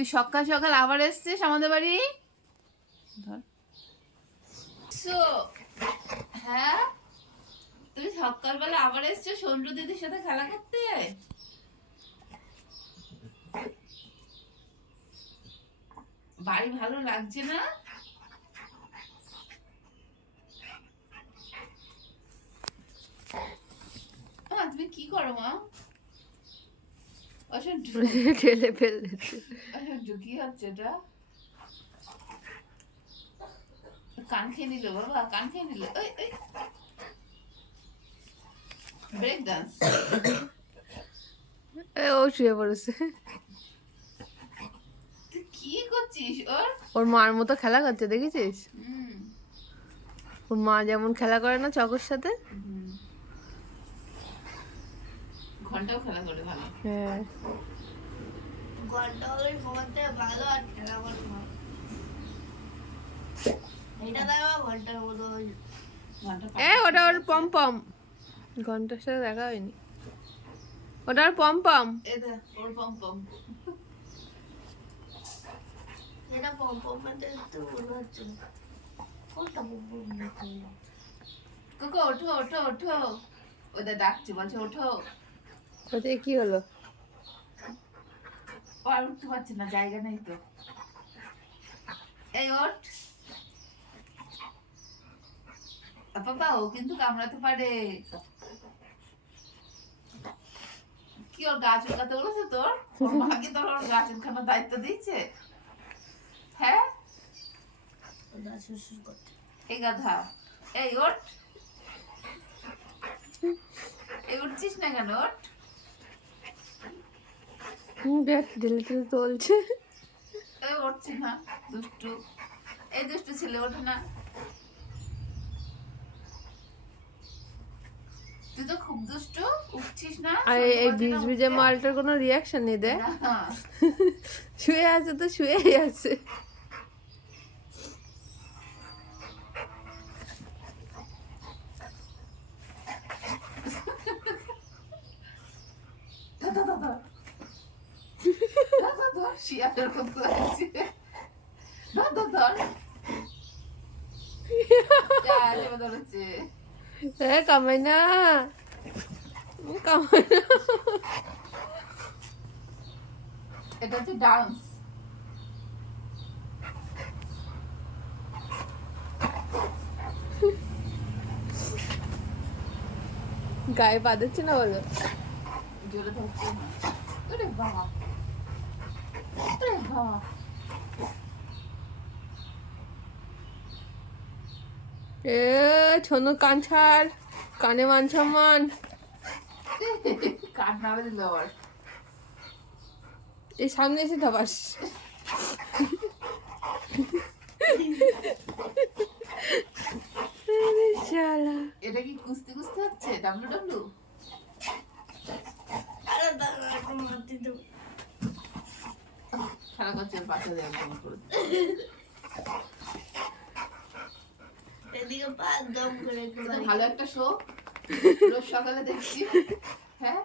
তুই সকাল সকাল আবার এসছিস আমাদের বাড়ি? হ্যাঁ? তুমি সকালবেলা আবার এসছো সন্টু দিদির সাথে খেলা করতে? বাড়ি ভালো লাগছে না মা, তুমি কি করো মা আচ্ছা দিচ্ছে আচ্ছা হচ্ছে এটা। কান খেয়ে নিল বাবা কান খেয়ে নিল। ব্রেক ডান্স ও শুয়ে পড়েছে। কি করছিস ওর? ওর মার মতো খেলা করছে দেখেছিস? হুম। ওর মা যেমন খেলা করে না চকর সাথে ঘন্টাও খেলা করে ভালো। হ্যাঁ। ভালো আর খেলা করতে ভালো। এটা দেখো ঘণ্টার মতো এ ওটা ওর পম পম ঘণ্টার সাথে দেখা হয়নি। ওটা ওর পম পম ওর পম পম এটা পম্পমেন্টে একটু মনে হচ্ছে না। কোনটা পম্পমেন্ট কোকো ওঠো ওঠো ওঠো। ওদের ডাকছে বলছে ওঠো। ওতে কি হলো? আর উঠতে পারছে না জায়গা নেই তো। এই ওঠ। বাবা ও কিন্তু কামড়াতে পারে। কি ওর গাছ উঠাতে বলেছে তোর? ওর মাকে তোর ওর গাছ উঠানোর দায়িত্ব দিচ্ছে হ্যাঁ? করতে এই গাধা। এই ওঠ। এই উঠছিস না কেন ওঠ। হুম, ঢেলে ঢেলে চলছে। এই না দুষ্টু। এই দুষ্টু ছেলে ওঠে না। তুই তো খুব দুষ্টু উঠছিস না আর এই- বীজ মালটার কোনো রিয়াকশন নেই দেয় শুয়ে আছে তো শুয়েই আছে। শিয়ালের মতো লাগছে। ধর, ধর, ধর। ধরেছে। এ কামাই না কামাই না এটা হচ্ছে ডান্স গায়ে পা দিচ্ছে না বলো জোরে ধরছে বাবা এ ছনু কান ছাড় কানে মান সম্মান। দিল আবার। এই সামনে এসে ধবাস এটা কি কুস্তি কুস্তি হচ্ছে? ডাব্লু ডাব্লু আরে দাঁড়া একটু মারতে দেবো খেলা করছে বাচ্চা দেয় একদম করে এদিকে পা দম করে ভালো একটা শো রোজ সকালে দেখছি। হ্যাঁ?